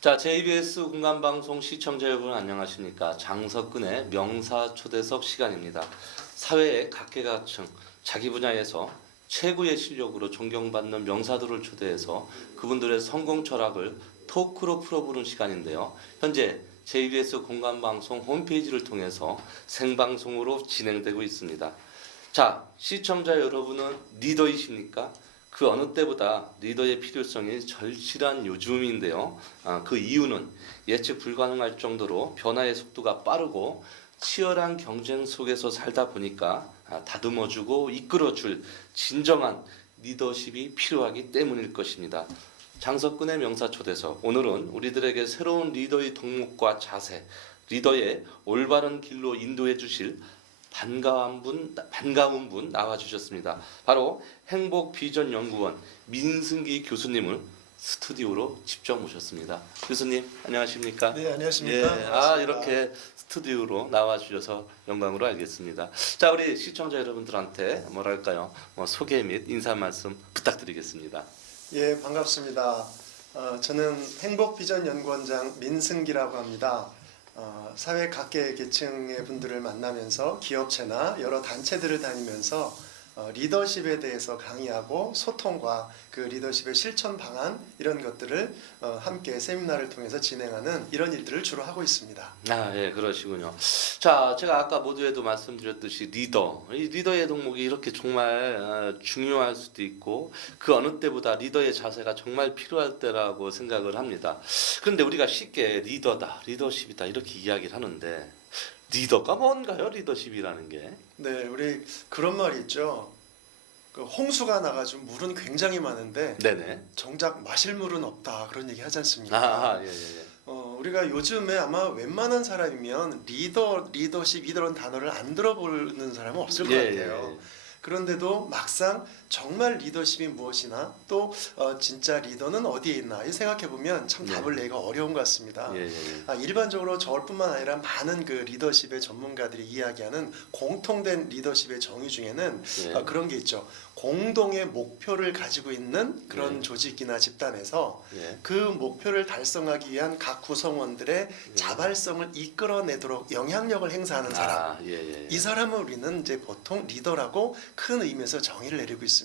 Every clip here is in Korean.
자, JBS 공간방송 시청자 여러분 안녕하십니까? 장석근의 명사초대석 시간입니다. 사회의 각계각층, 자기 분야에서 최고의 실력으로 존경받는 명사들을 초대해서 그분들의 성공 철학을 토크로 풀어보는 시간인데요. 현재 JBS 공간방송 홈페이지를 통해서 생방송으로 진행되고 있습니다. 자, 시청자 여러분은 리더이십니까? 그 어느 때보다 리더의 필요성이 절실한 요즘인데요. 그 이유는 예측 불가능할 정도로 변화의 속도가 빠르고 치열한 경쟁 속에서 살다 보니까 다듬어주고 이끌어줄 진정한 리더십이 필요하기 때문일 것입니다. 장석근의 명사초대석, 오늘은 우리들에게 새로운 리더의 덕목과 자세, 리더의 올바른 길로 인도해 주실 반가운 분 나와주셨습니다. 바로 행복비전연구원 민승기 교수님을 스튜디오로 직접 모셨습니다. 교수님 안녕하십니까? 네, 안녕하십니까? 예, 이렇게 스튜디오로 나와주셔서 영광으로 알겠습니다. 자, 우리 시청자 여러분들한테 뭐랄까요? 소개 및 인사 말씀 부탁드리겠습니다. 예, 반갑습니다. 저는 행복비전연구원장 민승기라고 합니다. 사회 각계 계층의 분들을 만나면서 기업체나 여러 단체들을 다니면서 리더십에 대해서 강의하고 소통과 그 리더십의 실천 방안 이런 것들을 함께 세미나를 통해서 진행하는 이런 일들을 주로 하고 있습니다. 예, 그러시군요. 자, 제가 아까 모두에도 말씀드렸듯이 이 리더의 덕목이 이렇게 정말 중요할 수도 있고 그 어느 때보다 리더의 자세가 정말 필요할 때라고 생각을 합니다. 그런데 우리가 쉽게 리더다, 리더십이다 이렇게 이야기를 하는데 리더가 뭔가요? 리더십이라는 게? 네, 우리 그런 말이 있죠. 그 홍수가 나가지고 물은 굉장히 많은데 네네. 정작 마실 물은 없다 그런 얘기 하지 않습니까? 예, 예, 예. 우리가 요즘에 아마 웬만한 사람이면 리더십 이런 단어를 안 들어보는 사람은 없을 것 같아요. 그런데도 막상 정말 리더십이 무엇이나 또 진짜 리더는 어디에 있나 이 생각해 보면 참 답을 내기가 어려운 것 같습니다. 일반적으로 저뿐만 아니라 많은 그 리더십의 전문가들이 이야기하는 공통된 리더십의 정의 중에는 그런 게 있죠. 공동의 목표를 가지고 있는 그런 조직이나 집단에서 그 목표를 달성하기 위한 각 구성원들의 자발성을 이끌어내도록 영향력을 행사하는 사람. 이 사람을 우리는 이제 보통 리더라고 큰 의미에서 정의를 내리고 있습니다.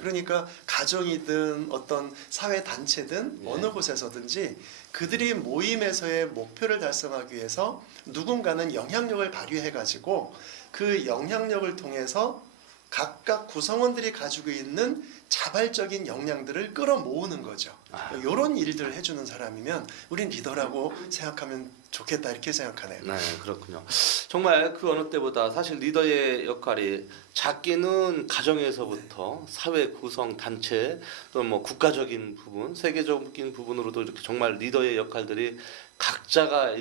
그러니까 가정이든 어떤 사회 단체든 어느 곳에서든지 그들이 모임에서의 목표를 달성하기 위해서 누군가는 영향력을 발휘해 가지고 그 영향력을 통해서 각각 구성원들이 가지고 있는 자발적인 역량들을 끌어모으는 거죠. 이런 일들을 해주는 사람이면 우린 리더라고 생각하면 좋겠다 이렇게 생각하네요. 네, 그렇군요. 정말 그 어느 때보다 사실 리더의 역할이 작게는 가정에서부터 사회 구성 단체 또 뭐 국가적인 부분, 세계적인 부분으로도 이렇게 정말 리더의 역할들이 각자가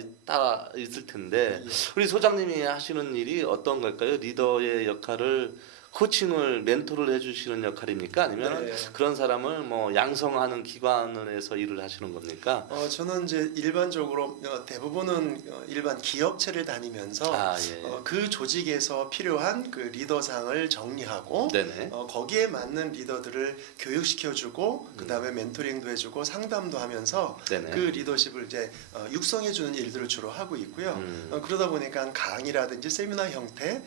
있을 텐데 우리 소장님이 하시는 일이 어떤 걸까요? 리더의 역할을 코칭을 멘토를 해주시는 역할입니까? 아니면 그런 사람을 뭐 양성하는 기관에서 일을 하시는 겁니까? 저는 이제 일반적으로 대부분은 일반 기업체를 다니면서 그 조직에서 필요한 그 리더상을 정리하고 거기에 맞는 리더들을 교육시켜주고 그 다음에 멘토링도 해주고 상담도 하면서 그 리더십을 이제 육성해주는 일들을 주로 하고 있고요. 그러다 보니까 강의라든지 세미나 형태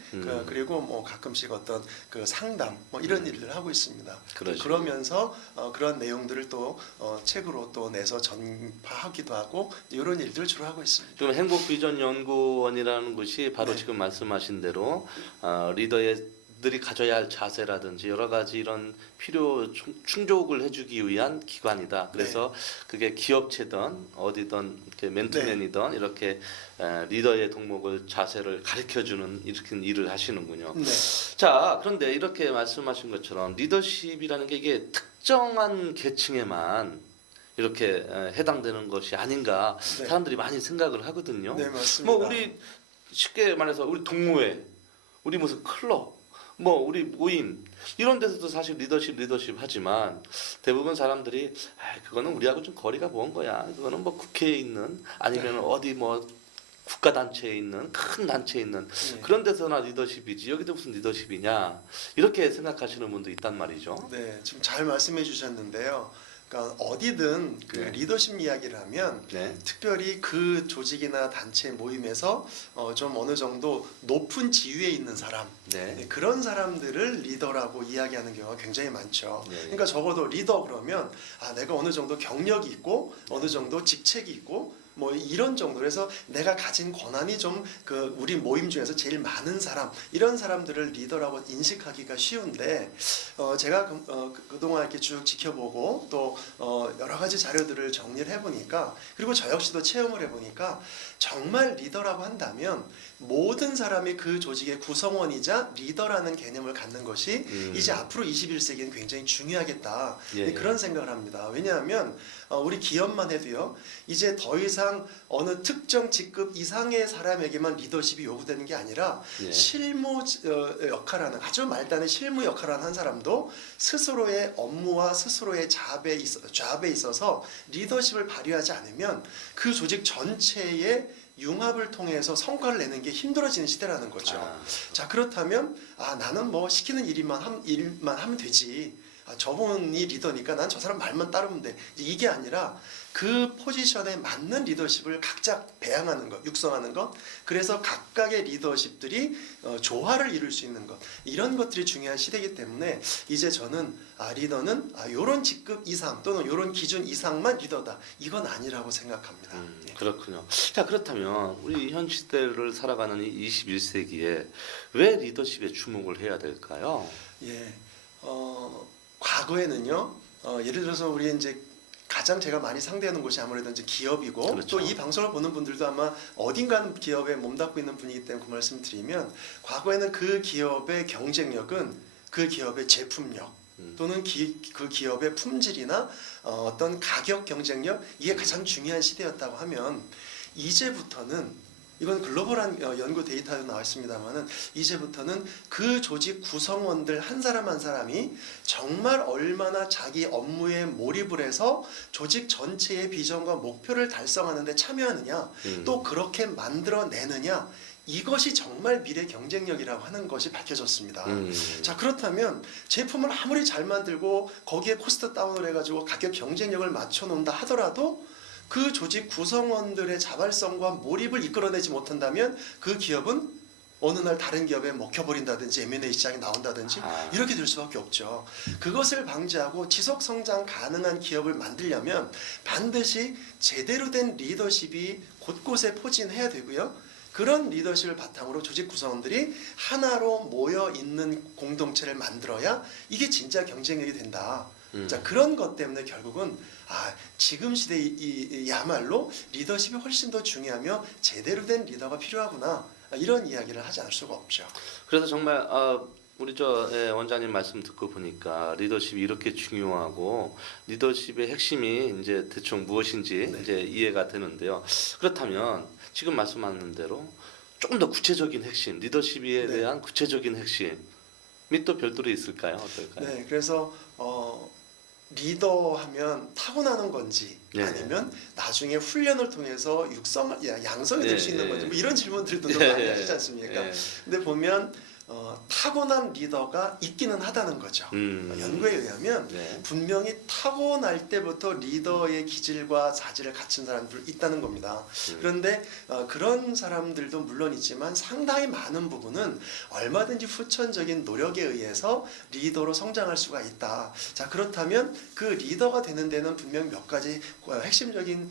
그리고 뭐 가끔씩 어떤 그 상담 뭐 이런 일들을 하고 있습니다. 그러면서 그런 내용들을 또 책으로 또 내서 전파하기도 하고 이런 일들을 주로 하고 있습니다. 그럼 행복비전연구원이라는 곳이 바로 지금 말씀하신 대로 리더들이 가져야 할 자세라든지 여러 가지 이런 필요 충족을 해주기 위한 기관이다. 그래서 그게 기업체든 어디든 이렇게 멘토맨이든 이렇게 리더의 덕목을 자세를 가르쳐주는 이렇게 일을 하시는군요. 자, 그런데 이렇게 말씀하신 것처럼 리더십이라는 게 이게 특정한 계층에만 이렇게 해당되는 것이 아닌가 사람들이 많이 생각을 하거든요. 네, 맞습니다. 뭐 우리 쉽게 말해서 우리 동호회, 우리 무슨 클럽, 뭐 우리 모임 이런 데서도 사실 리더십 하지만 대부분 사람들이 그거는 우리하고 좀 거리가 먼 거야. 그거는 뭐 국회에 있는 아니면 어디 뭐 국가 단체에 있는 큰 단체에 있는 그런 데서나 리더십이지 여기도 무슨 리더십이냐 이렇게 생각하시는 분도 있단 말이죠. 네, 지금 잘 말씀해 주셨는데요. 그러니까 어디든 그 네. 리더십 이야기를 하면 네. 특별히 그 조직이나 단체 모임에서 좀 어느 정도 높은 지위에 있는 사람, 네. 그런 사람들을 리더라고 이야기하는 경우가 굉장히 많죠. 네. 그러니까 적어도 리더 그러면 내가 어느 정도 경력이 있고 어느 정도 직책이 있고 뭐 이런 정도. 그래서 내가 가진 권한이 좀 그 우리 모임 중에서 제일 많은 사람, 이런 사람들을 리더라고 인식하기가 쉬운데 제가 그동안 이렇게 쭉 지켜보고 또 여러 가지 자료들을 정리를 해보니까, 그리고 저 역시도 체험을 해보니까 정말 리더라고 한다면 모든 사람이 그 조직의 구성원이자 리더라는 개념을 갖는 것이 이제 앞으로 21세기는 굉장히 중요하겠다. 예. 그런 생각을 합니다. 왜냐하면 우리 기업만 해도요, 이제 더 이상 어느 특정 직급 이상의 사람에게만 리더십이 요구되는 게 아니라 예. 실무 역할하는, 아주 말단의 실무 역할을 한 사람도 스스로의 업무와 스스로의 잡에 있어서 리더십을 발휘하지 않으면 그 조직 전체의 융합을 통해서 성과를 내는 게 힘들어지는 시대라는 거죠. 자, 그렇다면 나는 뭐 시키는 일만 하면 되지. 저분이 리더니까 난 저 사람 말만 따르면 돼. 이게 아니라 그 포지션에 맞는 리더십을 각자 배양하는 것, 육성하는 것, 그래서 각각의 리더십들이 조화를 이룰 수 있는 것, 이런 것들이 중요한 시대이기 때문에 이제 저는 리더는 요런 직급 이상 또는 요런 기준 이상만 리더다, 이건 아니라고 생각합니다. 예. 그렇군요. 자, 그렇다면 우리 현 시대를 살아가는 이 21세기에 왜 리더십에 주목을 해야 될까요? 예, 과거에는요, 예를 들어서 우리 이제 가장 제가 많이 상대하는 곳이 아무래도 이제 기업이고, 그렇죠. 또 이 방송을 보는 분들도 아마 어딘가는 기업에 몸담고 있는 분이기 때문에 그 말씀을 드리면, 과거에는 그 기업의 경쟁력은 그 기업의 제품력 또는 그 기업의 품질이나 어떤 가격 경쟁력, 이게 가장 중요한 시대였다고 하면, 이제부터는 이건 글로벌한 연구 데이터도 나와 있습니다만은, 이제부터는 그 조직 구성원들 한 사람 한 사람이 정말 얼마나 자기 업무에 몰입을 해서 조직 전체의 비전과 목표를 달성하는 데 참여하느냐, 또 그렇게 만들어내느냐, 이것이 정말 미래 경쟁력이라고 하는 것이 밝혀졌습니다. 자, 그렇다면 제품을 아무리 잘 만들고 거기에 코스트 다운을 해가지고 가격 경쟁력을 맞춰놓는다 하더라도 그 조직 구성원들의 자발성과 몰입을 이끌어내지 못한다면 그 기업은 어느 날 다른 기업에 먹혀버린다든지 M&A 시장에 나온다든지 이렇게 될 수밖에 없죠. 그것을 방지하고 지속 성장 가능한 기업을 만들려면 반드시 제대로 된 리더십이 곳곳에 포진해야 되고요. 그런 리더십을 바탕으로 조직 구성원들이 하나로 모여 있는 공동체를 만들어야 이게 진짜 경쟁력이 된다. 자, 그런 것 때문에 결국은 지금 시대야말로 리더십이 훨씬 더 중요하며 제대로 된 리더가 필요하구나, 이런 이야기를 하지 않을 수가 없죠. 그래서 정말 우리 원장님 말씀 듣고 보니까 리더십이 이렇게 중요하고 리더십의 핵심이 이제 대충 무엇인지 네. 이제 이해가 되는데요. 그렇다면 지금 말씀하는 대로 조금 더 구체적인 핵심, 리더십에 네. 대한 구체적인 핵심이 또 별도로 있을까요? 어떨까요? 네, 그래서 리더하면 타고나는 건지 네. 아니면 나중에 훈련을 통해서 양성이 될 수 네, 있는 네. 건지, 뭐 이런 질문들도 네, 많이 네. 하시지 않습니까? 네. 근데 보면 타고난 리더가 있기는 하다는 거죠. 연구에 의하면 네. 분명히 타고날 때부터 리더의 기질과 자질을 갖춘 사람들 있다는 겁니다. 그런데 그런 사람들도 물론 있지만 상당히 많은 부분은 얼마든지 후천적인 노력에 의해서 리더로 성장할 수가 있다. 자, 그렇다면 그 리더가 되는 데는 분명 몇 가지 핵심적인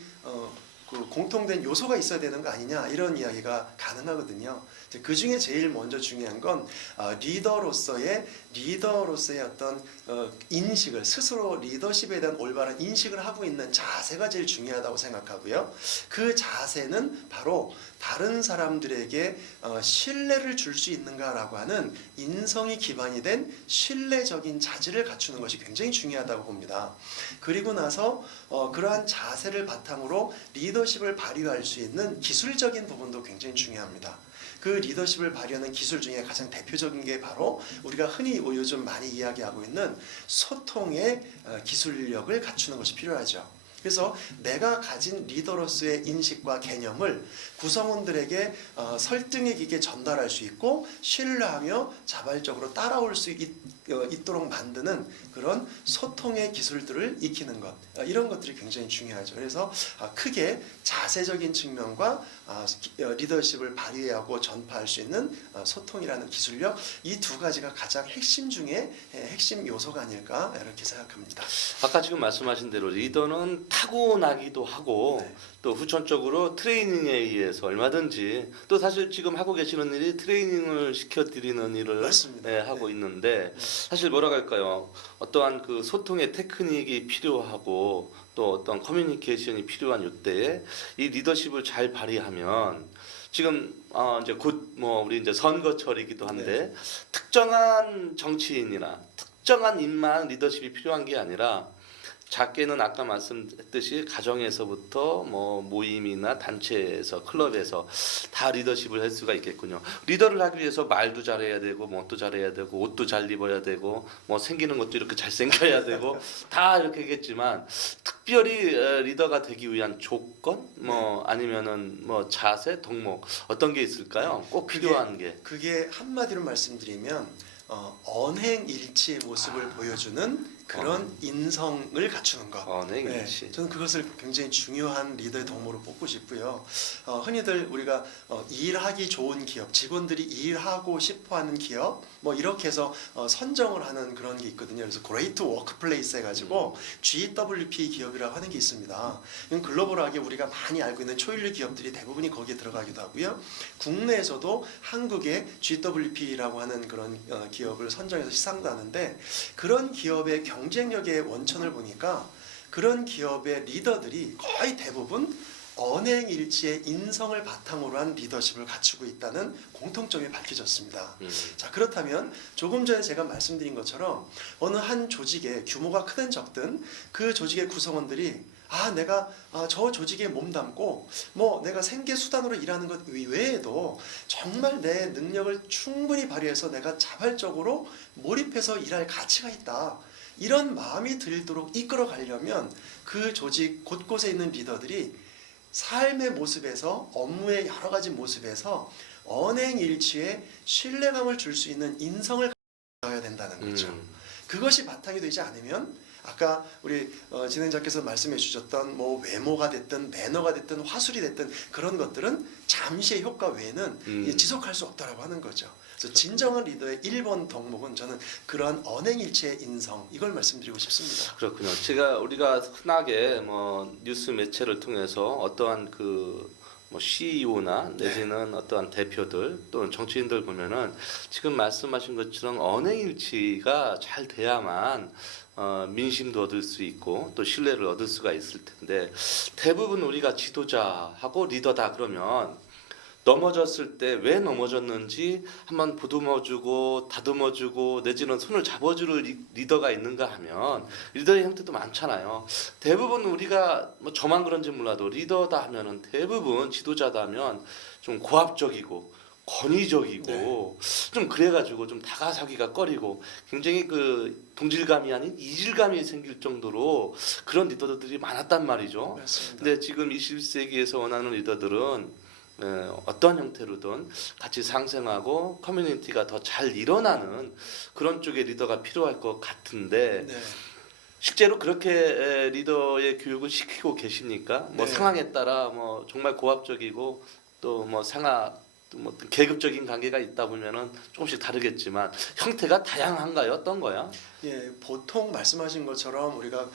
그 공통된 요소가 있어야 되는 거 아니냐, 이런 이야기가 가능하거든요. 그 중에 제일 먼저 중요한 건 리더로서의 어떤 인식을, 스스로 리더십에 대한 올바른 인식을 하고 있는 자세가 제일 중요하다고 생각하고요. 그 자세는 바로 다른 사람들에게 신뢰를 줄 수 있는가라고 하는 인성이 기반이 된 신뢰적인 자질을 갖추는 것이 굉장히 중요하다고 봅니다. 그리고 나서 그러한 자세를 바탕으로 리더십을 발휘할 수 있는 기술적인 부분도 굉장히 중요합니다. 그 리더십을 발휘하는 기술 중에 가장 대표적인 게 바로 우리가 흔히 요즘 많이 이야기하고 있는 소통의 기술력을 갖추는 것이 필요하죠. 그래서 내가 가진 리더로서의 인식과 개념을 구성원들에게 설득력 있게 전달할 수 있고 신뢰하며 자발적으로 따라올 수 있도록 만드는 그런 소통의 기술들을 익히는 것, 이런 것들이 굉장히 중요하죠. 그래서 크게 자세적인 측면과 리더십을 발휘하고 전파할 수 있는 소통이라는 기술력, 이 두 가지가 가장 핵심 중에 핵심 요소가 아닐까 이렇게 생각합니다. 아까 지금 말씀하신 대로 리더는 타고나기도 하고 네. 또 후천적으로 트레이닝에 의해서 얼마든지, 또 사실 지금 하고 계시는 일이 트레이닝을 시켜드리는 일을 맞습니다. 하고 있는데, 사실 뭐라 할까요? 어떠한 그 소통의 테크닉이 필요하고 또 어떤 커뮤니케이션이 필요한 이때에 이 리더십을 잘 발휘하면, 지금 이제 곧 뭐 우리 이제 선거철이기도 한데 특정한 정치인이나 특정한 인만 리더십이 필요한 게 아니라, 작게는 아까 말씀했듯이 가정에서부터 뭐 모임이나 단체에서, 클럽에서 다 리더십을 할 수가 있겠군요. 리더를 하기 위해서 말도 잘해야 되고, 뭣도 잘해야 되고, 옷도 잘 입어야 되고, 뭐 생기는 것도 이렇게 잘 생겨야 되고, 다 이렇게겠지만, 특별히 리더가 되기 위한 조건, 뭐 아니면은 뭐 자세, 덕목, 어떤 게 있을까요? 꼭 필요한 게. 그게 한마디로 말씀드리면 언행일치의 모습을 보여주는 그런 인성을 갖추는 것. 언행일치. 저는 그것을 굉장히 중요한 리더의 덕목으로 뽑고 싶고요. 흔히들 우리가 일하기 좋은 기업, 직원들이 일하고 싶어하는 기업, 뭐 이렇게 해서 선정을 하는 그런 게 있거든요. 그래서 Great Workplace 해가지고 GWP 기업이라고 하는 게 있습니다. 이건 글로벌하게 우리가 많이 알고 있는 초일류 기업들이 대부분이 거기에 들어가기도 하고요. 국내에서도 한국의 GWP라고 하는 그런 기업을 선정해서 시상도 하는데, 그런 기업의 경쟁력의 원천을 보니까 그런 기업의 리더들이 거의 대부분 언행일치의 인성을 바탕으로 한 리더십을 갖추고 있다는 공통점이 밝혀졌습니다. 자, 그렇다면 조금 전에 제가 말씀드린 것처럼 어느 한 조직의 규모가 크든 적든 그 조직의 구성원들이 내가 저 조직에 몸담고 뭐 내가 생계 수단으로 일하는 것 외에도 정말 내 능력을 충분히 발휘해서 내가 자발적으로 몰입해서 일할 가치가 있다, 이런 마음이 들도록 이끌어 가려면 그 조직 곳곳에 있는 리더들이 삶의 모습에서, 업무의 여러 가지 모습에서 언행일치의 신뢰감을 줄 수 있는 인성을 가져야 된다는 거죠. 그것이 바탕이 되지 않으면 아까 우리 진행자께서 말씀해 주셨던 뭐 외모가 됐든 매너가 됐든 화술이 됐든 그런 것들은 잠시의 효과 외에는 지속할 수 없다라고 하는 거죠. 그래서 진정한 리더의 1번 덕목은 저는 그러한 언행일치의 인성, 이걸 말씀드리고 싶습니다. 그렇군요. 우리가 흔하게 뭐 뉴스 매체를 통해서 어떠한 뭐 CEO나 내지는 어떠한 대표들 또는 정치인들 보면은 지금 말씀하신 것처럼 언행일치가 잘 돼야만 민심도 얻을 수 있고 또 신뢰를 얻을 수가 있을 텐데, 대부분 우리가 지도자하고 리더다 그러면 넘어졌을 때 왜 넘어졌는지 한번 보듬어주고 다듬어주고 내지는 손을 잡아줄 리더가 있는가 하면, 리더의 형태도 많잖아요. 대부분 우리가 뭐 저만 그런지 몰라도 리더다 하면은, 대부분 지도자다 하면 좀 고압적이고 권위적이고 좀 그래가지고 좀 다가서기가 꺼리고 굉장히 동질감이 아닌 이질감이 생길 정도로 그런 리더들이 많았단 말이죠. 맞습니다. 근데 지금 21세기에서 원하는 리더들은 어떤 형태로든 같이 상생하고 커뮤니티가 더 잘 일어나는 그런 쪽의 리더가 필요할 것 같은데, 실제로 그렇게 리더의 교육을 시키고 계십니까? 뭐 상황에 따라 뭐 정말 고압적이고 또 뭐 뭐 계급적인 관계가 있다 보면은 조금씩 다르겠지만 형태가 다양한가요? 어떤 거야? 보통 말씀하신 것처럼 우리가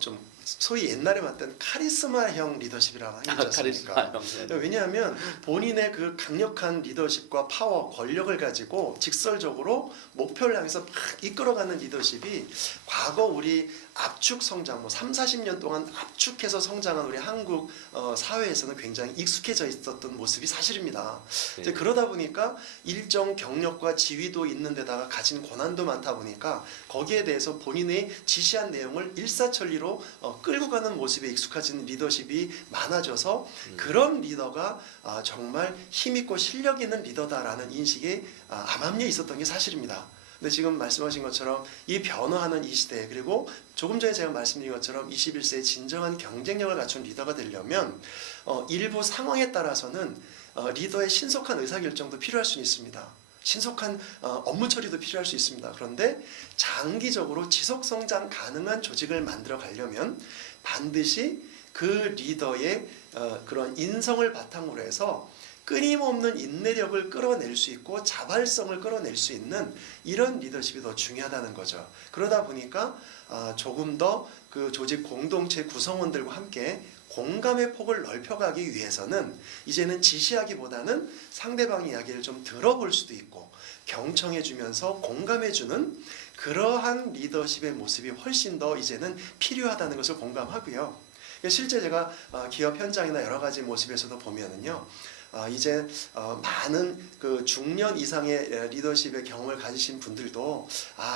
좀 소위 옛날에 봤던 카리스마형 리더십이라고 하는 게 있지 않습니까? 왜냐하면 본인의 그 강력한 리더십과 파워, 권력을 가지고 직설적으로 목표를 향해서 막 이끌어가는 리더십이 과거 우리 압축 성장, 뭐 3, 40년 동안 압축해서 성장한 우리 한국 사회에서는 굉장히 익숙해져 있었던 모습이 사실입니다. 이제 그러다 보니까 일정 경력과 지위도 있는 데다가 가진 권한도 많다 보니까 거기에 대해서 본인의 지시한 내용을 일사천리로 끌고 가는 모습에 익숙해진 리더십이 많아져서 그런 리더가 정말 힘있고 실력 있는 리더다라는 인식이 암암리에 있었던 게 사실입니다. 근데 지금 말씀하신 것처럼 이 변화하는 이 시대, 그리고 조금 전에 제가 말씀드린 것처럼 21세의 진정한 경쟁력을 갖춘 리더가 되려면 일부 상황에 따라서는 리더의 신속한 의사결정도 필요할 수는 있습니다. 신속한 업무 처리도 필요할 수 있습니다. 그런데 장기적으로 지속 성장 가능한 조직을 만들어 가려면 반드시 그 리더의 그런 인성을 바탕으로 해서 끊임없는 인내력을 끌어낼 수 있고 자발성을 끌어낼 수 있는 이런 리더십이 더 중요하다는 거죠. 그러다 보니까 조금 더 그 조직 공동체 구성원들과 함께 공감의 폭을 넓혀가기 위해서는 이제는 지시하기보다는 상대방의 이야기를 좀 들어볼 수도 있고 경청해주면서 공감해주는 그러한 리더십의 모습이 훨씬 더 이제는 필요하다는 것을 공감하고요. 실제 제가 기업 현장이나 여러 가지 모습에서도 보면은요, 이제 많은 그 중년 이상의 리더십의 경험을 가지신 분들도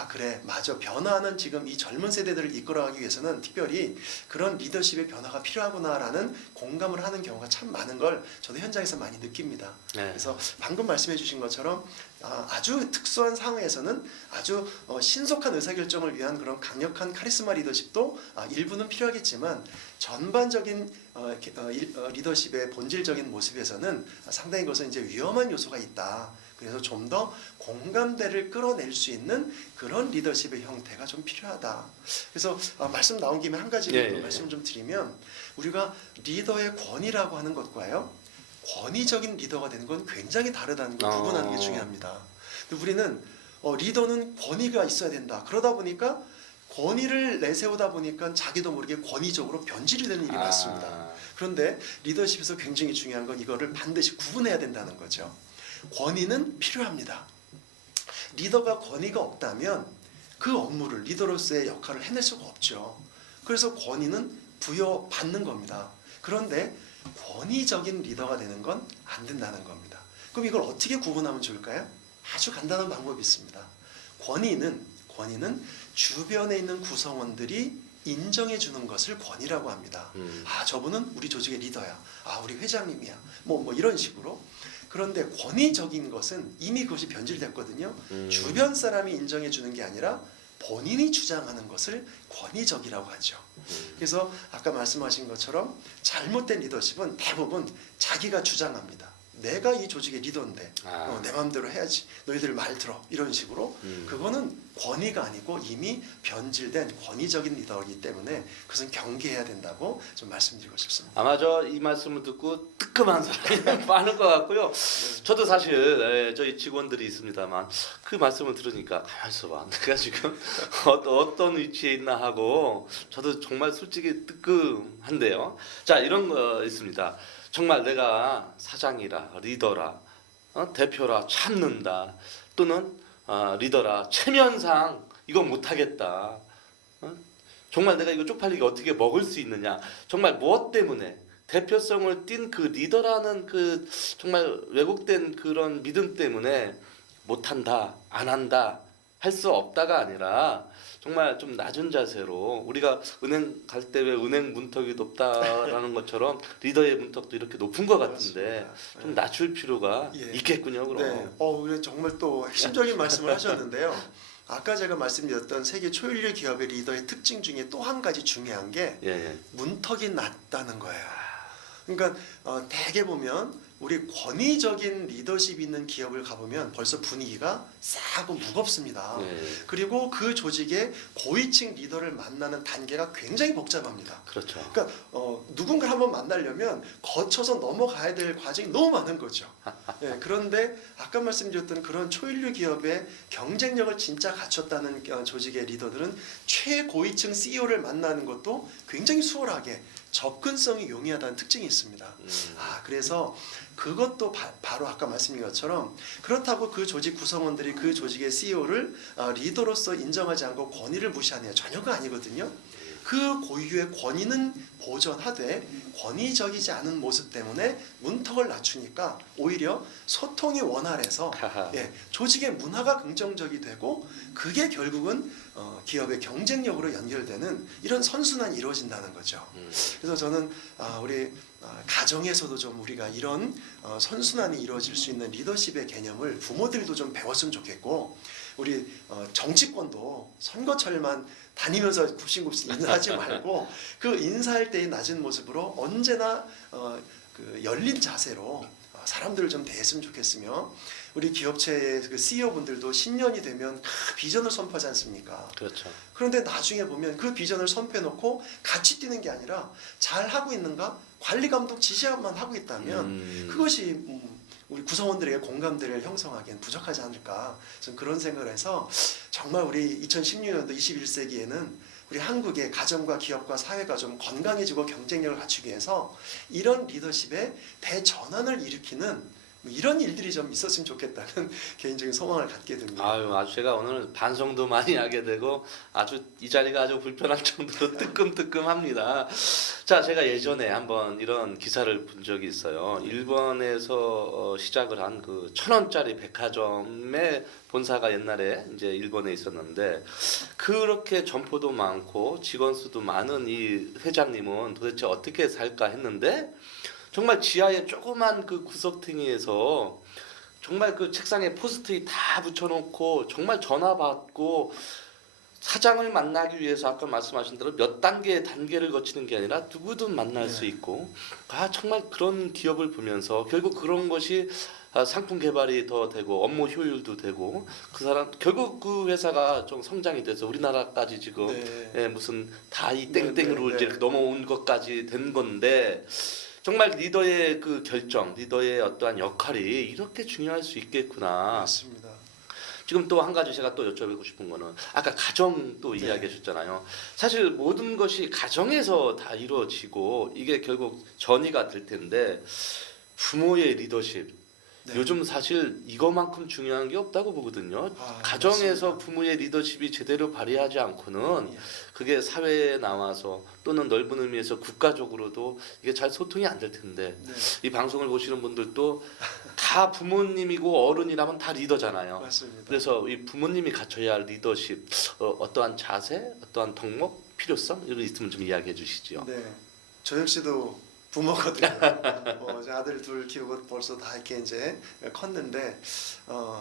그래 맞아 변화하는 지금 이 젊은 세대들을 이끌어가기 위해서는 특별히 그런 리더십의 변화가 필요하구나라는 공감을 하는 경우가 참 많은 걸 저도 현장에서 많이 느낍니다. 네. 그래서 방금 말씀해 주신 것처럼 아주 특수한 상황에서는 아주 신속한 의사결정을 위한 그런 강력한 카리스마 리더십도 일부는 필요하겠지만 전반적인 리더십의 본질적인 모습에서는 상당히 그것은 이제 위험한 요소가 있다. 그래서 좀 더 공감대를 끌어낼 수 있는 그런 리더십의 형태가 좀 필요하다. 그래서 말씀 나온 김에 한 가지 말씀 좀 드리면 우리가 리더의 권위라고 하는 것과요. 권위적인 리더가 되는 건 굉장히 다르다는 걸 구분하는 게 중요합니다. 근데 우리는 리더는 권위가 있어야 된다. 그러다 보니까 권위를 내세우다 보니까 자기도 모르게 권위적으로 변질이 되는 일이 많습니다. 그런데 리더십에서 굉장히 중요한 건 이거를 반드시 구분해야 된다는 거죠. 권위는 필요합니다. 리더가 권위가 없다면 그 업무를 리더로서의 역할을 해낼 수가 없죠. 그래서 권위는 부여받는 겁니다. 그런데 권위적인 리더가 되는 건 안 된다는 겁니다. 그럼 이걸 어떻게 구분하면 좋을까요? 아주 간단한 방법이 있습니다. 권위는 주변에 있는 구성원들이 인정해 주는 것을 권위라고 합니다. 저분은 우리 조직의 리더야. 우리 회장님이야. 뭐 이런 식으로. 그런데 권위적인 것은 이미 그것이 변질됐거든요. 주변 사람이 인정해 주는 게 아니라 본인이 주장하는 것을 권위적이라고 하죠. 그래서 아까 말씀하신 것처럼 잘못된 리더십은 대부분 자기가 주장합니다. 내가 이 조직의 리더인데 내 마음대로 해야지. 너희들 말 들어. 이런 식으로. 그거는 권위가 아니고 이미 변질된 권위적인 리더이기 때문에 그것은 경계해야 된다고 좀 말씀드리고 싶습니다. 아마 이 말씀을 듣고 뜨끔한 사람이 많을 것 같고요. 저도 사실 저희 직원들이 있습니다만 그 말씀을 들으니까 가만히 있어봐. 내가 지금 어떤 위치에 있나 하고 저도 정말 솔직히 뜨끔한데요. 자, 이런 거 있습니다. 정말 내가 사장이라 리더라 대표라 참는다 또는 리더라 체면상 이건 못하겠다 정말 내가 이거 쪽팔리게 어떻게 먹을 수 있느냐 정말 무엇 때문에 대표성을 띈 그 리더라는 그 정말 왜곡된 그런 믿음 때문에 못한다 안 한다 할 수 없다가 아니라 정말 좀 낮은 자세로 우리가 은행 갈 때 왜 은행 문턱이 높다라는 것처럼 리더의 문턱도 이렇게 높은 것 같은데 맞습니다. 좀 낮출 필요가 있겠군요. 그럼. 네. 그래 정말 또 핵심적인 말씀을 하셨는데요. 아까 제가 말씀드렸던 세계 초일류 기업의 리더의 특징 중에 또 한 가지 중요한 게 문턱이 낮다는 거예요. 그러니까 대개 보면 우리 권위적인 리더십 있는 기업을 가보면 벌써 분위기가 싸고 무겁습니다. 그리고 그 조직의 고위층 리더를 만나는 단계가 굉장히 복잡합니다. 그렇죠. 그러니까 누군가를 한번 만나려면 거쳐서 넘어가야 될 과정이 너무 많은 거죠. 그런데 아까 말씀드렸던 그런 초일류 기업의 경쟁력을 진짜 갖췄다는 조직의 리더들은 최고위층 CEO를 만나는 것도 굉장히 수월하게 접근성이 용이하다는 특징이 있습니다. 그래서 그것도 바로 아까 말씀드린 것처럼 그렇다고 그 조직 구성원들이 그 조직의 CEO를 리더로서 인정하지 않고 권위를 무시하느냐 전혀가 아니거든요. 그 고유의 권위는 보존하되 권위적이지 않은 모습 때문에 문턱을 낮추니까 오히려 소통이 원활해서 조직의 문화가 긍정적이 되고 그게 결국은 기업의 경쟁력으로 연결되는 이런 선순환이 이루어진다는 거죠. 그래서 저는 우리 가정에서도 좀 우리가 이런 선순환이 이루어질 수 있는 리더십의 개념을 부모들도 좀 배웠으면 좋겠고 우리 정치권도 선거철만 다니면서 굽신굽신 인사하지 말고 그 인사할 때의 낮은 모습으로 언제나 그 열린 자세로 사람들을 좀 대했으면 좋겠으며 우리 기업체의 그 CEO 분들도 신년이 되면 다 비전을 선포하지 않습니까? 그렇죠. 그런데 나중에 보면 그 비전을 선포해놓고 같이 뛰는 게 아니라 잘 하고 있는가? 관리 감독 지시만 하고 있다면 그것이 우리 구성원들에게 공감대를 형성하기엔 부족하지 않을까. 저는 그런 생각을 해서 정말 우리 2016년도 21세기에는 우리 한국의 가정과 기업과 사회가 좀 건강해지고 경쟁력을 갖추기 위해서 이런 리더십의 대전환을 일으키는 이런 일들이 좀 있었으면 좋겠다는 개인적인 소망을 갖게 됩니다. 아주 제가 오늘 반성도 많이 하게 되고 아주 이 자리가 아주 불편할 정도로 뜨끔뜨끔합니다. 자, 제가 예전에 한번 이런 기사를 본 적이 있어요. 일본에서 시작을 한 그 1,000원짜리 백화점의 본사가 옛날에 이제 일본에 있었는데 그렇게 점포도 많고 직원 수도 많은 이 회장님은 도대체 어떻게 살까 했는데 정말 지하에 조그만 그 구석탱이에서 정말 그 책상에 포스트잇 다 붙여놓고 정말 전화 받고 사장을 만나기 위해서 아까 말씀하신 대로 몇 단계를 거치는 게 아니라 누구든 만날 수 있고 정말 그런 기업을 보면서 결국 그런 것이 상품 개발이 더 되고 업무 효율도 되고 그 사람 결국 그 회사가 좀 성장이 돼서 우리나라까지 지금 무슨 다 이 땡땡으로 이제 넘어온 것까지 된 건데 정말 리더의 그 결정, 리더의 어떠한 역할이 이렇게 중요할 수 있겠구나. 맞습니다. 지금 또 한 가지 제가 또 여쭤보고 싶은 거는 아까 가정 또 이야기하셨잖아요. 사실 모든 것이 가정에서 다 이루어지고 이게 결국 전이가 될 텐데 부모의 리더십 요즘 사실 이거만큼 중요한 게 없다고 보거든요. 가정에서 맞습니다. 부모의 리더십이 제대로 발휘하지 않고는 그게 사회에 나와서 또는 넓은 의미에서 국가적으로도 이게 잘 소통이 안 될 텐데 이 방송을 보시는 분들도 다 부모님이고 어른이라면 다 리더잖아요. 맞습니다. 그래서 이 부모님이 갖춰야 할 리더십 어떠한 자세, 어떠한 덕목, 필요성 이런 거 있으면 좀 이야기해 주시죠. 네, 저 역시도 부모거든요. 제 아들 둘 키우고 벌써 다 이렇게 이제 컸는데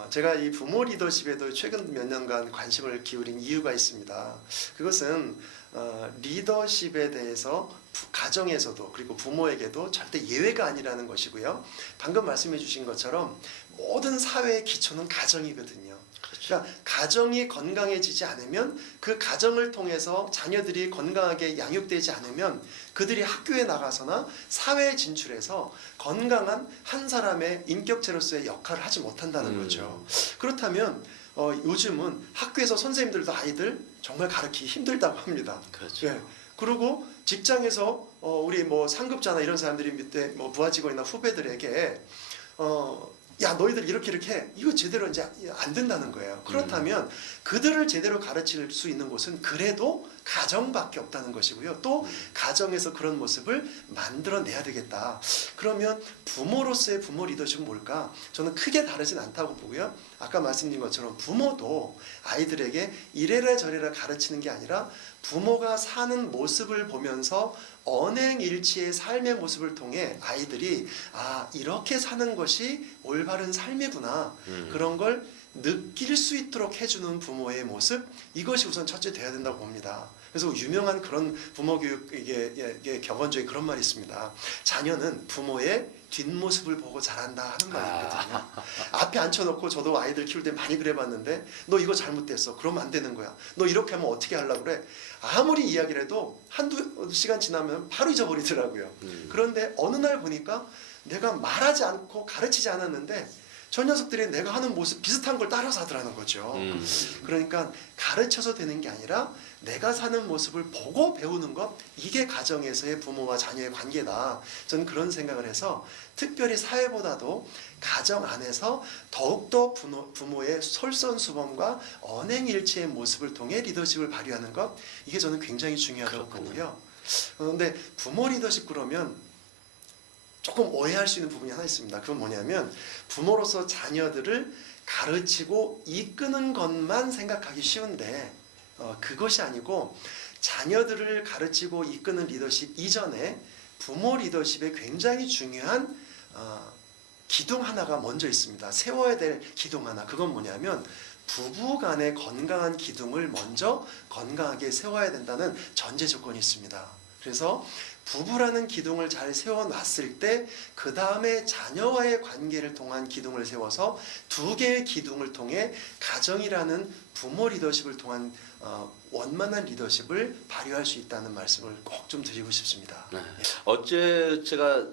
제가 이 부모 리더십에도 최근 몇 년간 관심을 기울인 이유가 있습니다. 그것은 리더십에 대해서 가정에서도 그리고 부모에게도 절대 예외가 아니라는 것이고요. 방금 말씀해 주신 것처럼 모든 사회의 기초는 가정이거든요. 그러니까 가정이 건강해지지 않으면 그 가정을 통해서 자녀들이 건강하게 양육되지 않으면 그들이 학교에 나가서나 사회에 진출해서 건강한 한 사람의 인격체로서의 역할을 하지 못한다는 거죠. 그렇다면 요즘은 학교에서 선생님들도 아이들 정말 가르치기 힘들다고 합니다. 그렇죠. 네. 그리고 직장에서 우리 뭐 상급자나 이런 사람들이 밑에 뭐 부하 직원이나 후배들에게 야 너희들 이렇게 해 이거 제대로 이제 안 된다는 거예요. 그렇다면 그들을 제대로 가르칠 수 있는 곳은 그래도 가정밖에 없다는 것이고요. 또 가정에서 그런 모습을 만들어내야 되겠다. 그러면 부모로서의 부모 리더십은 뭘까? 저는 크게 다르진 않다고 보고요. 아까 말씀드린 것처럼 부모도 아이들에게 이래라 저래라 가르치는 게 아니라 부모가 사는 모습을 보면서 언행일치의 삶의 모습을 통해 아이들이 이렇게 사는 것이 올바른 삶이구나 그런 걸 느낄 수 있도록 해주는 부모의 모습 이것이 우선 첫째 돼야 된다고 봅니다. 그래서 유명한 그런 부모 교육 이게 격언 중에 그런 말이 있습니다. 자녀는 부모의 뒷모습을 보고 자란다 하는 말이 있거든요. 앞에 앉혀놓고 저도 아이들 키울 때 많이 그래봤는데 너 이거 잘못됐어. 그러면 안 되는 거야. 너 이렇게 하면 어떻게 하려고 그래. 아무리 이야기를 해도 한두 시간 지나면 바로 잊어버리더라고요. 그런데 어느 날 보니까 내가 말하지 않고 가르치지 않았는데 저 녀석들이 내가 하는 모습 비슷한 걸 따라서 하더라는 거죠. 그러니까 가르쳐서 되는 게 아니라 내가 사는 모습을 보고 배우는 것 이게 가정에서의 부모와 자녀의 관계다. 저는 그런 생각을 해서 특별히 사회보다도 가정 안에서 더욱더 부모의 솔선수범과 언행일치의 모습을 통해 리더십을 발휘하는 것 이게 저는 굉장히 중요하다고 보고요. 그런데 부모 리더십 그러면 조금 오해할 수 있는 부분이 하나 있습니다. 그건 뭐냐면 부모로서 자녀들을 가르치고 이끄는 것만 생각하기 쉬운데 그것이 아니고 자녀들을 가르치고 이끄는 리더십 이전에 부모 리더십에 굉장히 중요한 기둥 하나가 먼저 있습니다. 세워야 될 기둥 하나. 그건 뭐냐면 부부 간의 건강한 기둥을 먼저 건강하게 세워야 된다는 전제 조건이 있습니다. 그래서 부부라는 기둥을 잘 세워놨을 때 그 다음에 자녀와의 관계를 통한 기둥을 세워서 두 개의 기둥을 통해 가정이라는 부모 리더십을 통한 원만한 리더십을 발휘할 수 있다는 말씀을 꼭 좀 드리고 싶습니다. 네. 어제 제가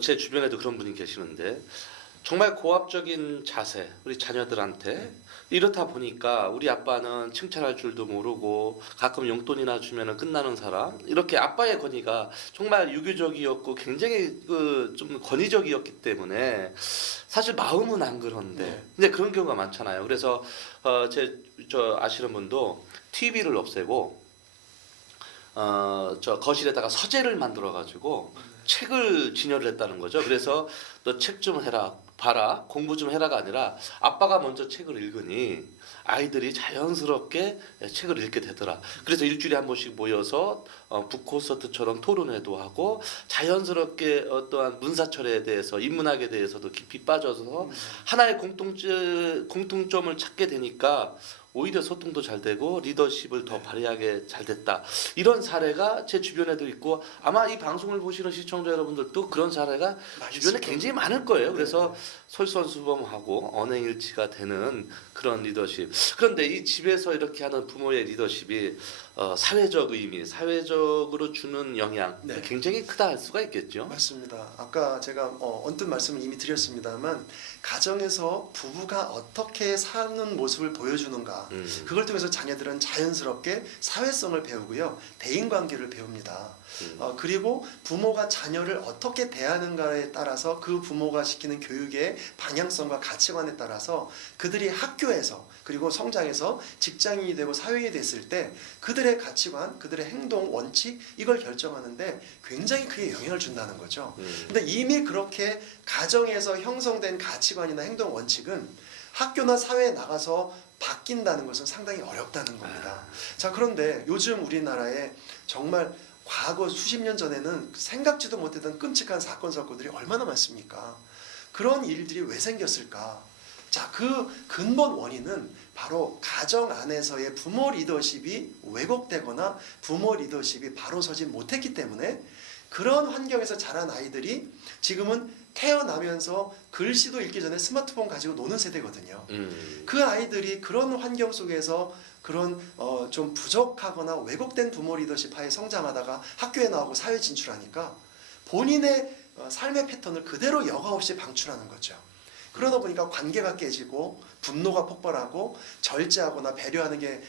제 주변에도 그런 분이 계시는데 정말 고압적인 자세 우리 자녀들한테 이렇다 보니까 우리 아빠는 칭찬할 줄도 모르고 가끔 용돈이나 주면은 끝나는 사람 이렇게 아빠의 권위가 정말 유교적이었고 굉장히 좀 권위적이었기 때문에 사실 마음은 안 그런데 네. 근데 그런 경우가 많잖아요. 그래서 저 아시는 분도 TV를 없애고 저 거실에다가 서재를 만들어 가지고 책을 진열을 했다는 거죠. 그래서 너 책 좀 해라, 봐라, 공부 좀 해라가 아니라 아빠가 먼저 책을 읽으니 아이들이 자연스럽게 책을 읽게 되더라. 그래서 일주일에 한 번씩 모여서 북콘서트처럼 토론회도 하고 자연스럽게 어떠한 문사철에 대해서 인문학에 대해서도 깊이 빠져서 하나의 공통점을 찾게 되니까 오히려 소통도 잘 되고 리더십을 더 발휘하게 잘 됐다. 이런 사례가 제 주변에도 있고 아마 이 방송을 보시는 시청자 여러분들도 그런 사례가 주변에 굉장히 많을 거예요. 그래서 솔선수범하고 언행일치가 되는 그런 리더십. 그런데 이 집에서 이렇게 하는 부모의 리더십이 사회적 의미, 사회적으로 주는 영향 네. 굉장히 크다 할 수가 있겠죠. 맞습니다. 아까 제가 언뜻 말씀을 이미 드렸습니다만 가정에서 부부가 어떻게 사는 모습을 보여주는가 그걸 통해서 자녀들은 자연스럽게 사회성을 배우고요. 대인관계를 배웁니다. 그리고 부모가 자녀를 어떻게 대하는가에 따라서 그 부모가 시키는 교육의 방향성과 가치관에 따라서 그들이 학교에서 그리고 성장해서 직장인이 되고 사회인이 됐을 때 그들의 가치관, 그들의 행동, 원칙 이걸 결정하는데 굉장히 크게 영향을 준다는 거죠. 근데 이미 그렇게 가정에서 형성된 가치관이나 행동 원칙은 학교나 사회에 나가서 바뀐다는 것은 상당히 어렵다는 겁니다. 자, 그런데 요즘 우리나라에 정말 과거 수십 년 전에는 생각지도 못했던 끔찍한 사건 사고들이 얼마나 많습니까? 그런 일들이 왜 생겼을까? 자, 그 근본 원인은 바로 가정 안에서의 부모 리더십이 왜곡되거나 부모 리더십이 바로 서지 못했기 때문에 그런 환경에서 자란 아이들이 지금은 태어나면서 글씨도 읽기 전에 스마트폰 가지고 노는 세대거든요. 그 아이들이 그런 환경 속에서 그런 좀 부족하거나 왜곡된 부모 리더십 하에 성장하다가 학교에 나오고 사회 진출하니까 본인의 삶의 패턴을 그대로 여과 없이 방출하는 거죠. 그러다 보니까 관계가 깨지고 분노가 폭발하고 절제하거나 배려하는 게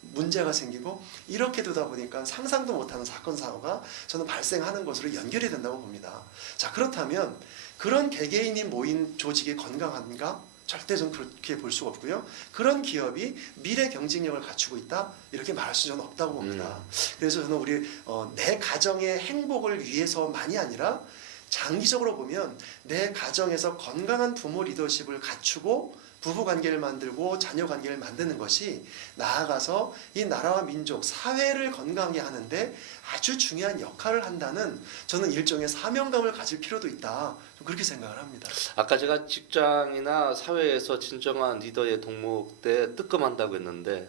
문제가 생기고 이렇게 되다 보니까 상상도 못하는 사건 사고가 저는 발생하는 것으로 연결이 된다고 봅니다. 자, 그렇다면 그런 개개인이 모인 조직이 건강한가? 절대 전 그렇게 볼 수가 없고요. 그런 기업이 미래 경쟁력을 갖추고 있다 이렇게 말할 수는 없다고 봅니다. 그래서 저는 우리 내 가정의 행복을 위해서만이 아니라 장기적으로 보면 내 가정에서 건강한 부모 리더십을 갖추고 부부 관계를 만들고 자녀 관계를 만드는 것이 나아가서 이 나라와 민족, 사회를 건강하게 하는데 아주 중요한 역할을 한다는 저는 일종의 사명감을 가질 필요도 있다. 그렇게 생각을 합니다. 아까 제가 직장이나 사회에서 진정한 리더의 동목 때 뜨끔한다고 했는데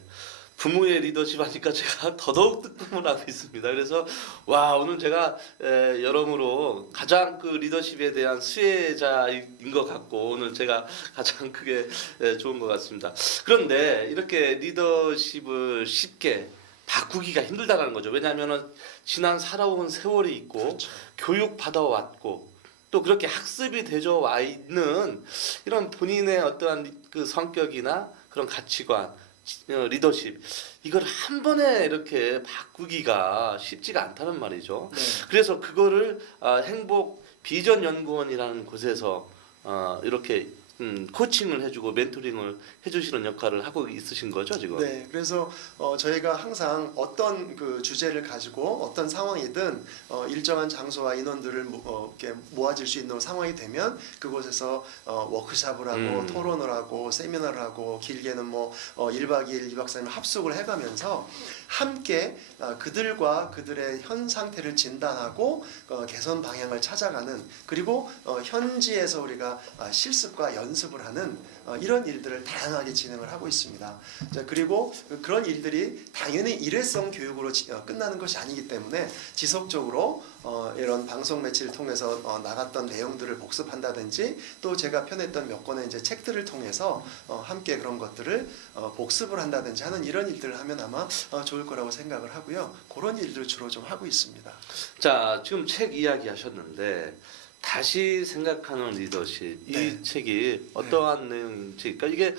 부모의 리더십 하니까 제가 더더욱 뜨끔을 하고 있습니다. 그래서 와 오늘 제가 여러모로 가장 그 리더십에 대한 수혜자인 것 같고 오늘 제가 가장 크게 좋은 것 같습니다. 그런데 이렇게 리더십을 쉽게 바꾸기가 힘들다는 거죠. 왜냐하면은 지난 살아온 세월이 있고 그렇죠. 교육 받아왔고 또 그렇게 학습이 되져 와 있는 이런 본인의 어떠한 그 성격이나 그런 가치관 리더십 이걸 한 번에 이렇게 바꾸기가 쉽지가 않다는 말이죠. 네. 그래서 그거를 행복 비전 연구원이라는 곳에서 이렇게 코칭을 해주고 멘토링을 해주시는 역할을 하고 있으신 거죠 지금? 네, 그래서 저희가 항상 어떤 그 주제를 가지고 어떤 상황이든 일정한 장소와 인원들을 이렇게 모아질 수 있는 상황이 되면 그곳에서 워크숍을 하고 토론을 하고 세미나를 하고 길게는 뭐 1박 2일, 2박 3일 합숙을 해가면서 함께 그들과 그들의 현 상태를 진단하고 개선 방향을 찾아가는 그리고 현지에서 우리가 실습과 연습을 하는 이런 일들을 다양하게 진행을 하고 있습니다. 자, 그리고 그런 일들이 당연히 일회성 교육으로 끝나는 것이 아니기 때문에 지속적으로 이런 방송 매체를 통해서 나갔던 내용들을 복습한다든지 또 제가 펴냈던 몇 권의 이제 책들을 통해서 함께 그런 것들을 복습을 한다든지 하는 이런 일들을 하면 아마 좋을 거라고 생각을 하고요. 그런 일들을 주로 좀 하고 있습니다. 자, 지금 책 이야기 하셨는데 다시 생각하는 리더십 이 네. 책이 어떠한 내용 책일까? 이게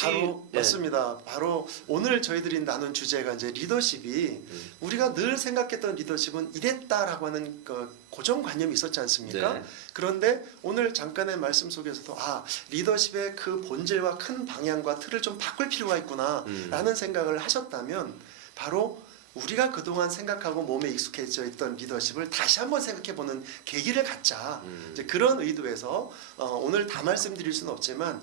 바로 예. 맞습니다. 바로 오늘 저희들이 나눈 주제가 이제 리더십이 우리가 늘 생각했던 리더십은 이랬다라고 하는 그 고정관념이 있었지 않습니까? 네. 그런데 오늘 잠깐의 말씀 속에서도 리더십의 그 본질과 큰 방향과 틀을 좀 바꿀 필요가 있구나라는 생각을 하셨다면 바로 우리가 그동안 생각하고 몸에 익숙해져 있던 리더십을 다시 한번 생각해보는 계기를 갖자. 이제 그런 의도에서 오늘 다 말씀드릴 수는 없지만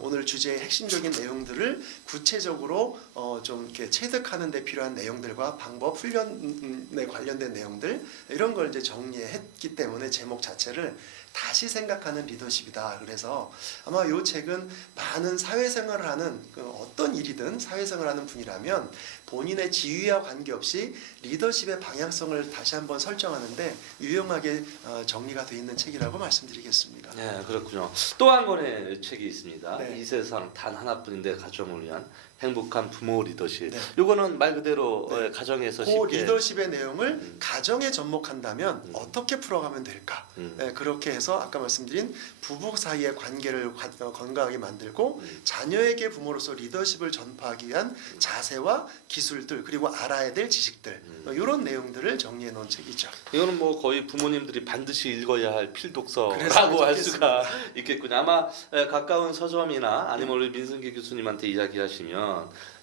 오늘 주제의 핵심적인 내용들을 구체적으로 좀 이렇게 체득하는 데 필요한 내용들과 방법, 훈련에 관련된 내용들 이런 걸 이제 정리했기 때문에 제목 자체를 다시 생각하는 리더십이다. 그래서 아마 이 책은 많은 사회생활을 하는 어떤 일이든 사회생활을 하는 분이라면 본인의 지위와 관계없이 리더십의 방향성을 다시 한번 설정하는데 유용하게 정리가 되어 있는 책이라고 말씀드리겠습니다. 네, 그렇군요. 또 한 권의 책이 있습니다. 네. 이 세상 단 하나뿐인데 가정을 위한 행복한 부모 리더십. 네. 이거는 말 그대로 네. 가정에서 그 쉽게 리더십의 내용을 가정에 접목한다면 어떻게 풀어가면 될까? 음. 네, 그렇게 해서 아까 말씀드린 부부 사이의 관계를 건강하게 만들고 자녀에게 부모로서 리더십을 전파하기 위한 자세와 기술들 그리고 알아야 될 지식들 이런 내용들을 정리해 놓은 책이죠. 이거는 뭐 거의 부모님들이 반드시 읽어야 할 필독서라고 그랬으면 할 좋겠습니다. 수가 있겠군요. 아마 가까운 서점이나 아니면 우리 민승기 교수님한테 이야기하시면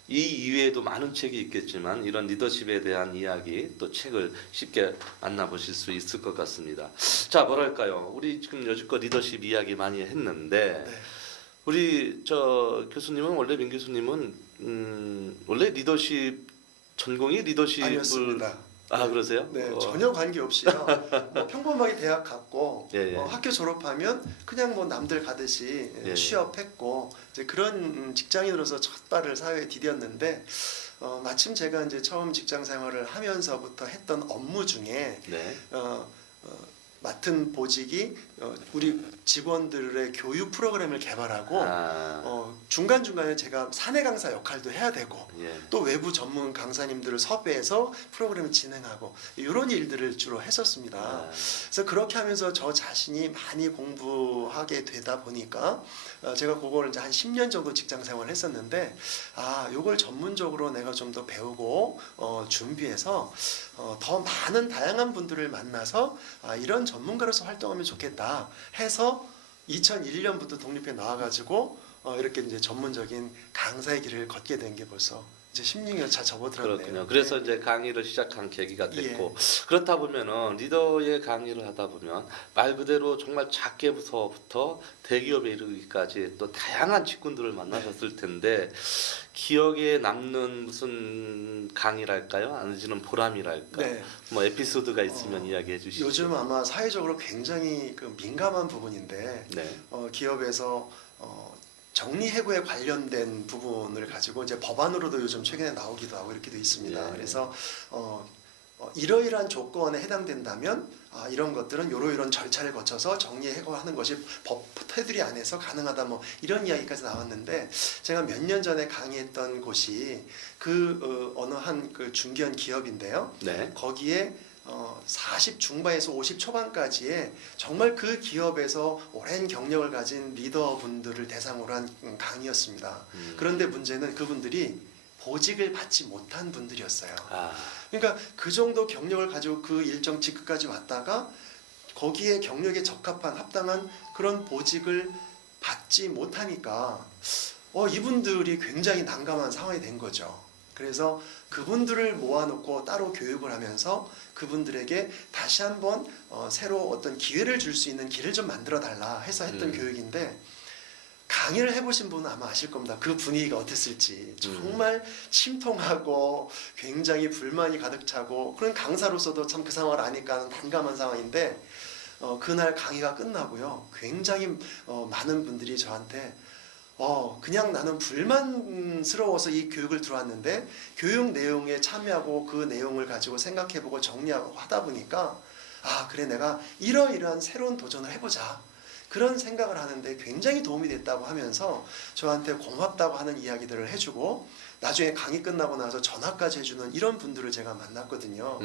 이 이외에도 많은 책이 있겠지만 이런 리더십에 대한 이야기 또 책을 쉽게 만나보실 수 있을 것 같습니다. 자, 뭐랄까요? 우리 지금 여지껏 리더십 이야기 많이 했는데 네. 우리 교수님은 원래 민 교수님은 원래 리더십 전공이 리더십을 아니었습니다. 그러세요? 네, 전혀 관계 없이요. 뭐 평범하게 대학 갔고 예, 예. 학교 졸업하면 그냥 뭐 남들 가듯이 예. 취업했고 이제 그런 직장인으로서 첫 발을 사회에 디뎠는데 마침 제가 이제 처음 직장 생활을 하면서부터 했던 업무 중에 네. 맡은 보직이 우리 직원들의 교육 프로그램을 개발하고 중간중간에 제가 사내 강사 역할도 해야 되고 예. 또 외부 전문 강사님들을 섭외해서 프로그램을 진행하고 이런 일들을 주로 했었습니다. 그래서 그렇게 하면서 저 자신이 많이 공부하게 되다 보니까 제가 그걸 이제 한 10년 정도 직장 생활을 했었는데 요걸 전문적으로 내가 좀 더 배우고 준비해서 더 많은 다양한 분들을 만나서 이런 전문가로서 활동하면 좋겠다 해서 2001년부터 독립해 나와가지고 이렇게 이제 전문적인 강사의 길을 걷게 된 게 벌써 이제 16년 차 접어들었네요. 그렇군요. 그래서 이제 강의를 시작한 계기가 됐고 그렇다 보면은 리더의 강의를 하다 보면 말 그대로 정말 작게부터 대기업에 이르기까지 또 다양한 직군들을 만나셨을 텐데 기억에 남는 무슨 강의랄까요? 아니면 보람이랄까? 네. 뭐 에피소드가 있으면 이야기해 주시죠. 요즘 아마 사회적으로 굉장히 민감한 부분인데 네. 기업에서 정리해고에 관련된 부분을 가지고 이제 법안으로도 요즘 최근에 나오기도 하고 이렇게 돼 있습니다. 예. 그래서 이러이러한 조건에 해당된다면 이런 것들은 이런 절차를 거쳐서 정리해고하는 것이 법 테두리 안에서 가능하다 뭐 이런 이야기까지 나왔는데 제가 몇 년 전에 강의했던 곳이 어느 한 중견 기업인데요. 네. 거기에 40 중반에서 50 초반까지의 정말 그 기업에서 오랜 경력을 가진 리더분들을 대상으로 한 강의였습니다. 그런데 문제는 그분들이 보직을 받지 못한 분들이었어요. 그러니까 그 정도 경력을 가지고 그 일정 직급까지 왔다가 거기에 경력에 적합한 합당한 그런 보직을 받지 못하니까 이분들이 굉장히 난감한 상황이 된 거죠. 그래서 그분들을 모아놓고 따로 교육을 하면서 그분들에게 다시 한번 새로 어떤 기회를 줄 수 있는 길을 좀 만들어 달라 해서 했던 교육인데 강의를 해보신 분은 아마 아실 겁니다. 그 분위기가 어땠을지. 정말 침통하고 굉장히 불만이 가득 차고 그런 강사로서도 참 그 상황을 아니까 난감한 상황인데 그날 강의가 끝나고요. 굉장히 많은 분들이 저한테 그냥 나는 불만스러워서 이 교육을 들어왔는데 교육 내용에 참여하고 그 내용을 가지고 생각해보고 정리하고 하다 보니까 그래 내가 이러이러한 새로운 도전을 해보자. 그런 생각을 하는데 굉장히 도움이 됐다고 하면서 저한테 고맙다고 하는 이야기들을 해주고 나중에 강의 끝나고 나서 전화까지 해주는 이런 분들을 제가 만났거든요.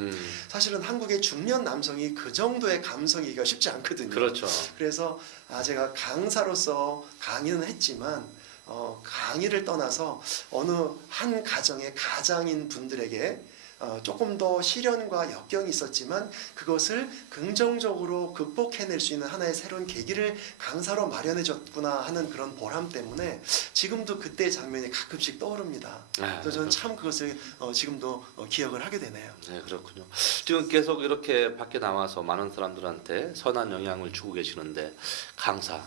사실은 한국의 중년 남성이 그 정도의 감성이기가 쉽지 않거든요. 그렇죠. 그래서 제가 강사로서 강의는 했지만 강의를 떠나서 어느 한 가정의 가장인 분들에게 조금 더 시련과 역경이 있었지만 그것을 긍정적으로 극복해낼 수 있는 하나의 새로운 계기를 강사로 마련해줬구나 하는 그런 보람 때문에 지금도 그때의 장면이 가끔씩 떠오릅니다. 그래서 저는 참 그것을 지금도 기억을 하게 되네요. 네, 그렇군요. 지금 계속 이렇게 밖에 나와서 많은 사람들한테 선한 영향을 주고 계시는데 강사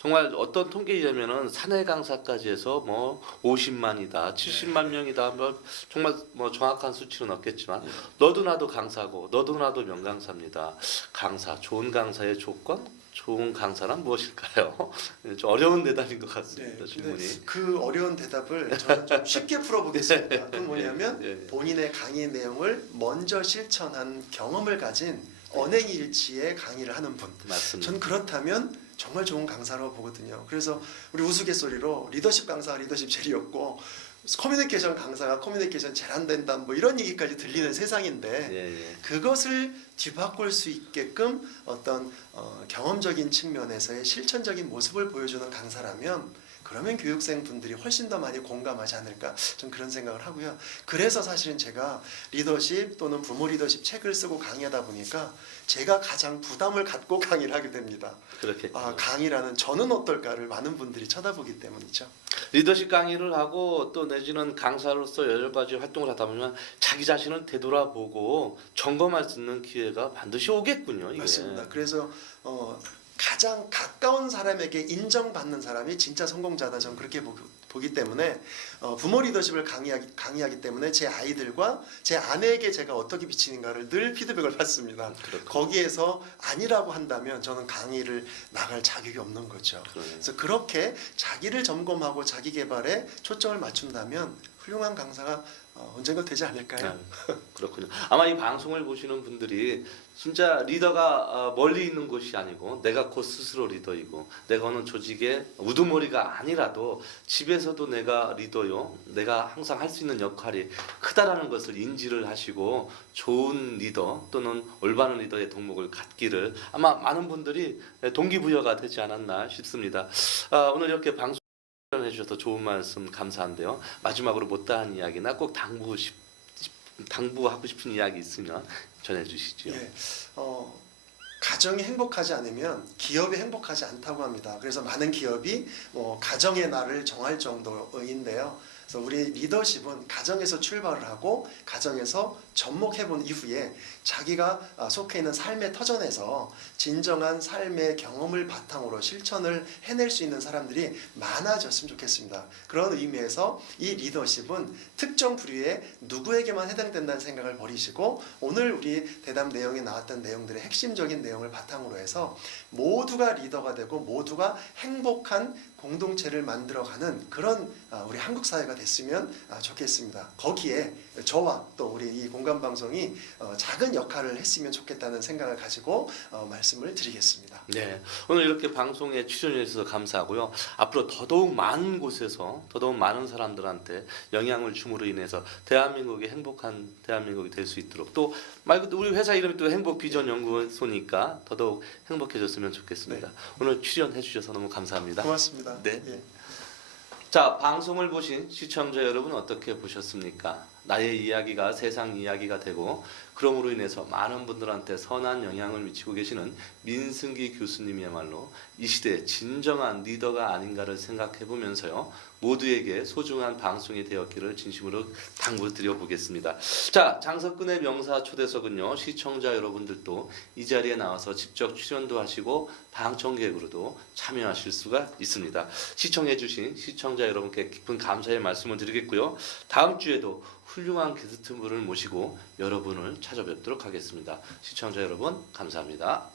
정말 어떤 통계이냐면은 사내 강사까지 해서 뭐 50만이다, 70만 명이다, 뭐 정말 뭐 정확한 수치는 없겠지만 너도 나도 강사고 너도 나도 명강사입니다. 강사, 좋은 강사의 조건, 좋은 강사란 무엇일까요? 좀 어려운 대답인 것 같습니다. 질문이. 그 어려운 대답을 저는 좀 쉽게 풀어보겠습니다. 그건 뭐냐면 예. 본인의 강의 내용을 먼저 실천한 경험을 가진 언행일치의 강의를 하는 분. 맞습니다. 전 그렇다면 정말 좋은 강사라고 보거든요. 그래서 우리 우스갯소리로 리더십 강사가 리더십 젤이었고 커뮤니케이션 강사가 커뮤니케이션 젤 안 된다 뭐 이런 얘기까지 들리는 세상인데 그것을 뒤바꿀 수 있게끔 어떤 경험적인 측면에서의 실천적인 모습을 보여주는 강사라면 그러면 교육생 분들이 훨씬 더 많이 공감하지 않을까 좀 그런 생각을 하고요. 그래서 사실은 제가 리더십 또는 부모 리더십 책을 쓰고 강의하다 보니까 제가 가장 부담을 갖고 강의를 하게 됩니다. 그렇게 강의라는 저는 어떨까를 많은 분들이 쳐다보기 때문이죠. 리더십 강의를 하고 또 내지는 강사로서 여러 가지 활동을 하다 보면 자기 자신을 되돌아보고 점검할 수 있는 기회가 반드시 오겠군요. 이게. 맞습니다. 그래서 가장 가까운 사람에게 인정받는 사람이 진짜 성공자다. 저는 그렇게 보기 때문에 부모 리더십을 강의하기 때문에 제 아이들과 제 아내에게 제가 어떻게 비치는가를 늘 피드백을 받습니다. 그렇군요. 거기에서 아니라고 한다면 저는 강의를 나갈 자격이 없는 거죠. 그래서 그렇게 자기를 점검하고 자기 개발에 초점을 맞춘다면 훌륭한 강사가 언젠가 되지 않을까요? 그렇군요. 아마 이 방송을 보시는 분들이 진짜 리더가 멀리 있는 것이 아니고 내가 곧 스스로 리더이고 내가 어느 조직의 우두머리가 아니라도 집에서도 내가 리더요. 내가 항상 할 수 있는 역할이 크다라는 것을 인지를 하시고 좋은 리더 또는 올바른 리더의 덕목을 갖기를 아마 많은 분들이 동기부여가 되지 않았나 싶습니다. 오늘 이렇게 방송 해주셔서 좋은 말씀 감사한데요. 마지막으로 못다한 이야기나 꼭 당부하고 싶은 이야기 있으면 전해주시죠. 예, 가정이 행복하지 않으면 기업이 행복하지 않다고 합니다. 그래서 많은 기업이 가정의 날을 정할 정도인데요. 그래서 우리 리더십은 가정에서 출발을 하고 가정에서 접목해본 이후에 자기가 속해 있는 삶의 터전에서 진정한 삶의 경험을 바탕으로 실천을 해낼 수 있는 사람들이 많아졌으면 좋겠습니다. 그런 의미에서 이 리더십은 특정 부류의 누구에게만 해당된다는 생각을 버리시고 오늘 우리 대담 내용에 나왔던 내용들의 핵심적인 내용을 바탕으로 해서 모두가 리더가 되고 모두가 행복한 공동체를 만들어가는 그런 우리 한국 사회가 됐으면 좋겠습니다. 거기에 저와 또 우리 이 공감방송이 작은 역할을 했으면 좋겠다는 생각을 가지고 말씀을 드리겠습니다. 네, 오늘 이렇게 방송에 출연해 주셔서 감사하고요. 앞으로 더더욱 많은 곳에서 더더욱 많은 사람들한테 영향을 줌으로 인해서 대한민국이 행복한 대한민국이 될 수 있도록 또 말 그대로 우리 회사 이름이 또 행복비전연구소니까 더더욱 행복해졌으면 좋겠습니다. 네. 오늘 출연해 주셔서 너무 감사합니다. 고맙습니다. 네. 예. 자, 방송을 보신 시청자 여러분 어떻게 보셨습니까? 나의 이야기가 세상 이야기가 되고 그럼으로 인해서 많은 분들한테 선한 영향을 미치고 계시는 민승기 교수님이야말로 이 시대의 진정한 리더가 아닌가를 생각해 보면서요. 모두에게 소중한 방송이 되었기를 진심으로 당부드려 보겠습니다. 자, 장석근의 명사 초대석은요. 시청자 여러분들도 이 자리에 나와서 직접 출연도 하시고 방청객으로도 참여하실 수가 있습니다. 시청해 주신 시청자 여러분께 깊은 감사의 말씀을 드리겠고요. 다음 주에도 훌륭한 게스트분을 모시고 여러분을 찾아뵙도록 하겠습니다. 시청자 여러분 감사합니다.